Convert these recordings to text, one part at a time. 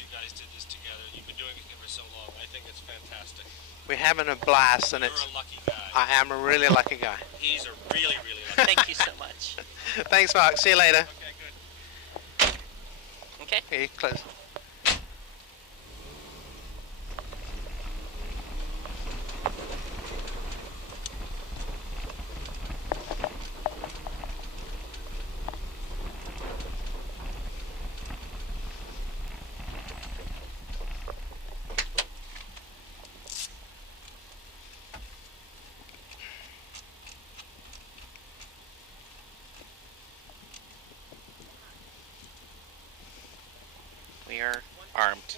you guys did this together. You've been doing it for so long. I think it's fantastic. We're having a blast, and You're a lucky guy. I am a really lucky guy. He's a really, really lucky guy. Thank you so much. Thanks, Mark. See you later. Okay, good. Okay. Okay, close. We are armed.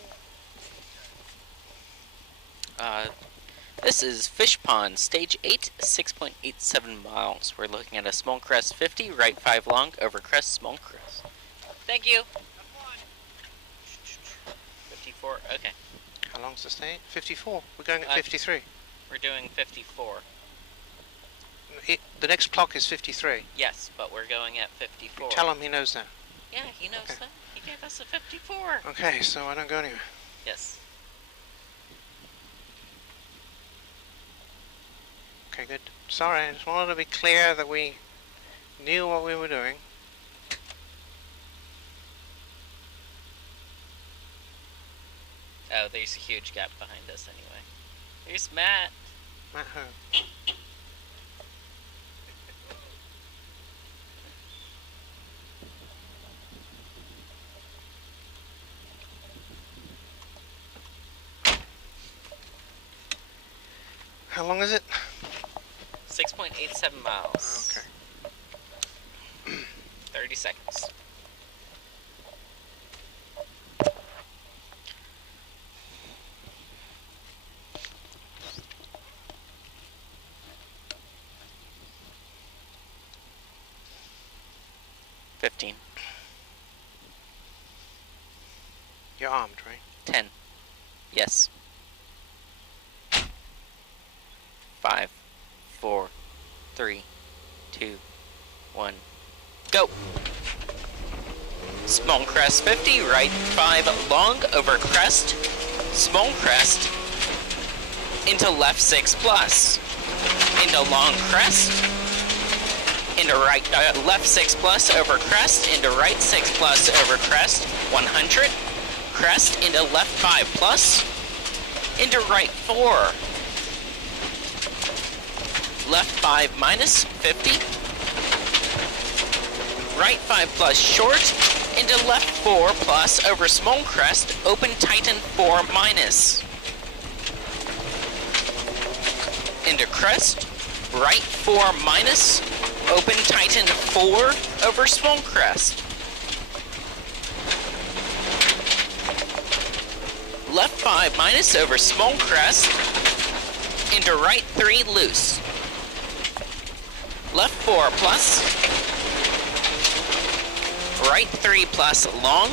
This is Fish Pond, Stage 8, 6.87 miles. We're looking at a small crest 50, right 5 long, over crest, small crest. Thank you. 54, okay. How long's the stage? 54. We're going at 53. We're doing 54. The next clock is 53. Yes, but we're going at 54. Tell him he knows that. Yeah, he knows Okay. that. He gave us a 54. Okay, so I don't go anywhere. Yes. Okay, good. Sorry, I just wanted to be clear that we knew what we were doing. Oh, there's a huge gap behind us anyway. There's Matt. Matt who? How long is it? 6.87 miles. Okay. 30 seconds. You're armed, right? 10. Yes. 5, 4, 3, 2, 1. Go! Small crest 50, right 5 long, over crest, small crest, into left 6 plus, into long crest, into right, left 6 plus, over crest, into right 6 plus, over crest, 100, crest, into left 5 plus, into right 4, left 5 minus, 50, right 5 plus short, into left 4 plus, over small crest, open tighten 4 minus, into crest, right 4 minus, open tighten 4, over small crest, left 5 minus, over small crest, into right 3 loose, left 4 plus, right 3 plus long,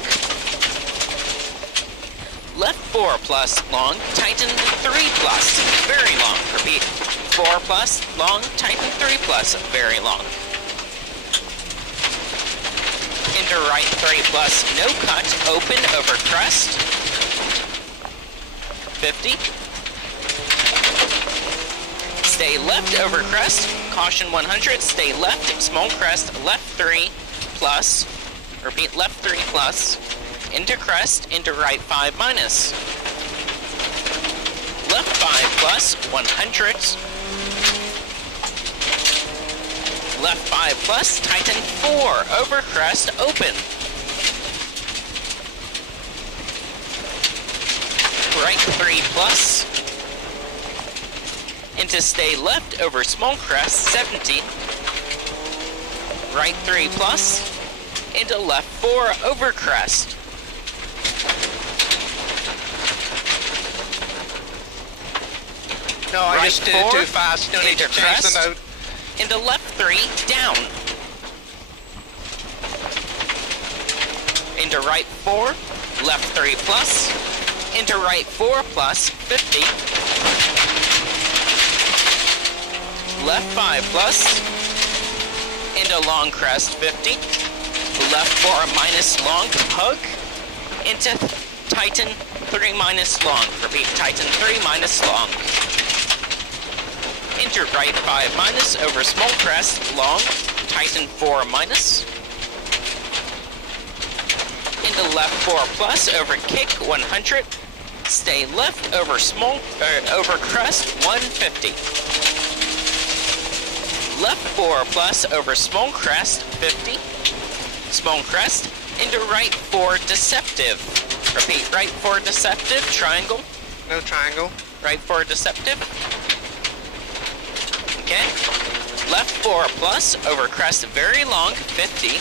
left 4 plus long, tighten 3 plus, very long, repeat, 4 plus, long, tighten 3 plus, very long, into right 3 plus, no cut, open over crest, 50, stay left over crest, caution 100, stay left, small crest, left 3 plus, repeat, left 3 plus, into crest, into right 5 minus, left 5 plus, 100, left 5 plus, tighten 4, over crest, open, right 3 plus, into stay left over small crest, 70, right 3 plus, into left 4 over crest, No, I right just did it 4, too fast. You don't need to into change crest, the note. into left 3, down, into right 4, left 3 plus, into right 4 plus, 50, left 5 plus, into long crest 50, left 4 minus long, hug, into Tighten 3 minus long. Repeat, tighten 3 minus long. Into right 5 minus over small crest, long. Tighten 4 minus. Into left 4 plus over kick 100. Stay left over over crest 150. Left 4 plus over small crest 50. Small crest into right 4 deceptive. Repeat, right 4 deceptive, triangle. No triangle. Right 4 deceptive. Okay. Left 4 plus over crest very long 50.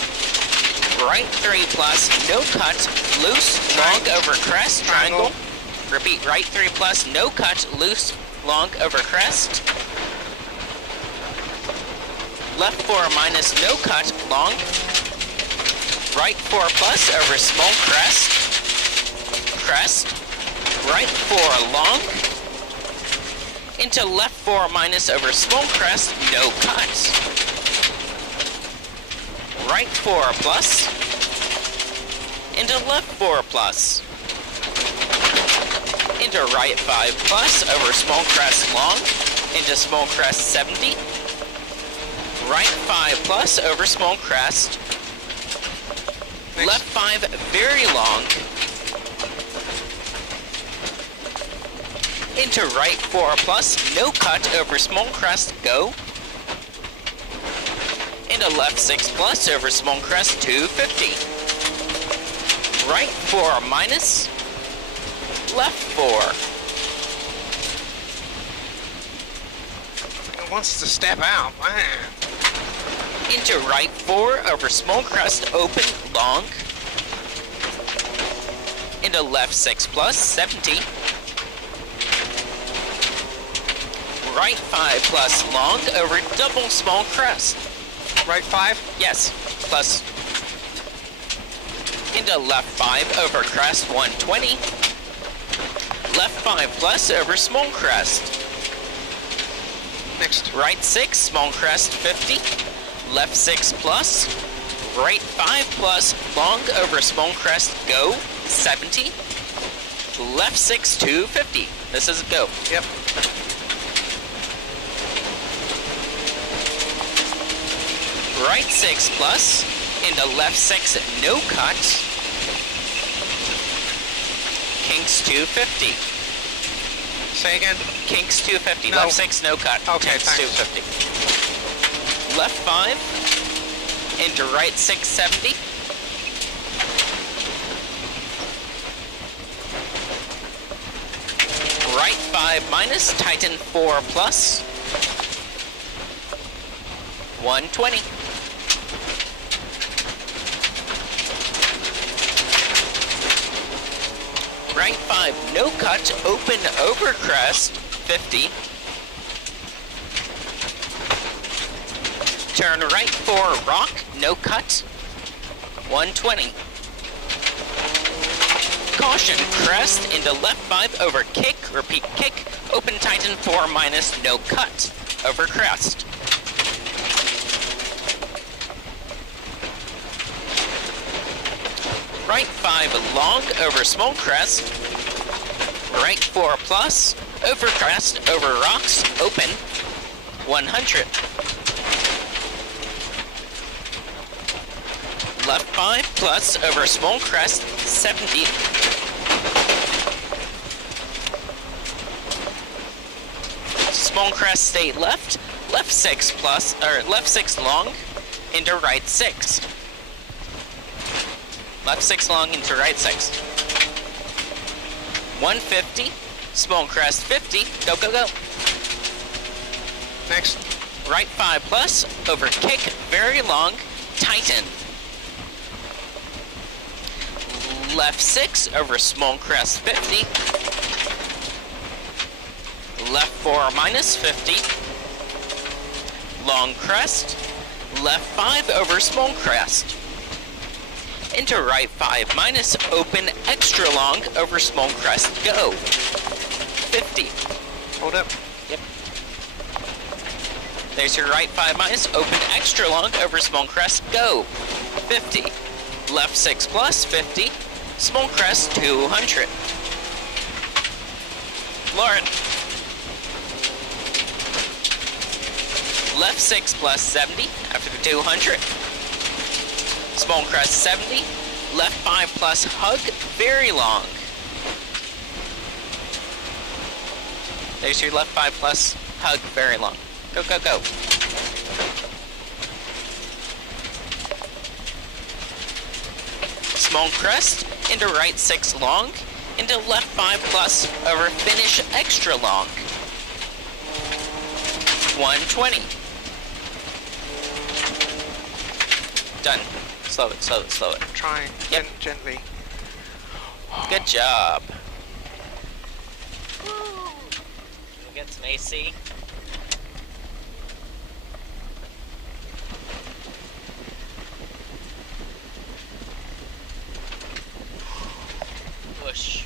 Right 3 plus no cut, loose, long over crest, triangle. Repeat, right 3 plus no cut, loose, long over crest. Left 4 minus no cut, long. Right 4 plus over small crest. Crest. Right 4 long. Into left 4 minus over small crest, no cut. Right 4 plus. Into left 4 plus. Into right 5 plus over small crest long. Into small crest 70. Right 5 plus over small crest. Next. Left 5 very long. Into right 4 plus, no cut over small crest, go. Into left 6 plus over small crest, 250. Right 4 minus, left 4. It wants to step out, man. Into right 4 over small crest, open, long. Into left 6 plus, 70. Right 5 plus long over double small crest. Right 5? Yes, plus. Into left 5 over crest 120. Left 5 plus over small crest. Next. Right 6, small crest 50. Left 6 plus. Right 5 plus, long over small crest, go, 70. Left 6, 250. This is a go. Yep. Right 6 plus, into left 6, no cut. Kinks 250. Say again? Kinks 250. No. Left 6, no cut. Okay, Kinks thanks. 250. Left 5, into right 6, 70. Right 5 minus, tighten 4 plus. 120. Right 5, no cut, open over crest, 50. Turn right 4, rock, no cut, 120. Caution, crest into left 5 over kick, repeat kick, open tighten 4 minus, no cut, over crest. Right 5 long over small crest. Right 4 plus, over crest, over rocks, open, 100. Left 5 plus, over small crest, 70. Small crest stay left, left 6 plus, or left 6 long, into right 6. Left 6 long into right 6. 150. Small crest 50. Go, go, go. Next. Right 5 plus. Over kick. Very long. Tighten. Left 6 over small crest 50. Left 4 minus 50. Long crest. Left 5 over small crest. Into right 5 minus, open extra long over small crest, go. 50. Hold up. Yep. There's your right 5 minus, open extra long over small crest, go. 50. Left 6 plus, 50. Small crest 200. Lauren. Left 6 plus 70 after the 200. Small crest 70. Left 5 plus hug, very long. There's your left 5 plus hug, very long. Go, go, go. Small crest into right 6 long, into left 5 plus over finish extra long. 120. Done. Slow it, slow it, slow it. Trying. Yep. Gently. Good job. We'll get some AC. Push.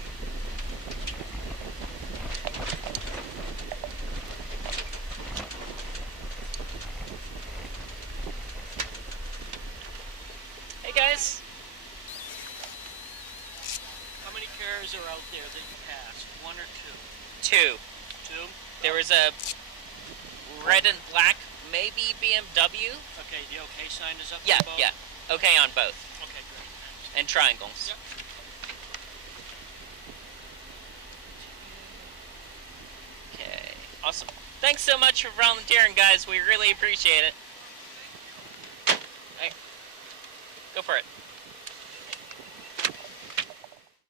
Hey guys. How many cars are out there that you passed? 1 or 2? 2. 2? There was a red and black, maybe BMW. Okay, the OK sign is up Yeah, for both? yeah. Okay on both. Okay, great. Thanks. And triangles. Yep. Okay. Awesome. Thanks so much for volunteering, guys. We really appreciate it. Hey, go for it.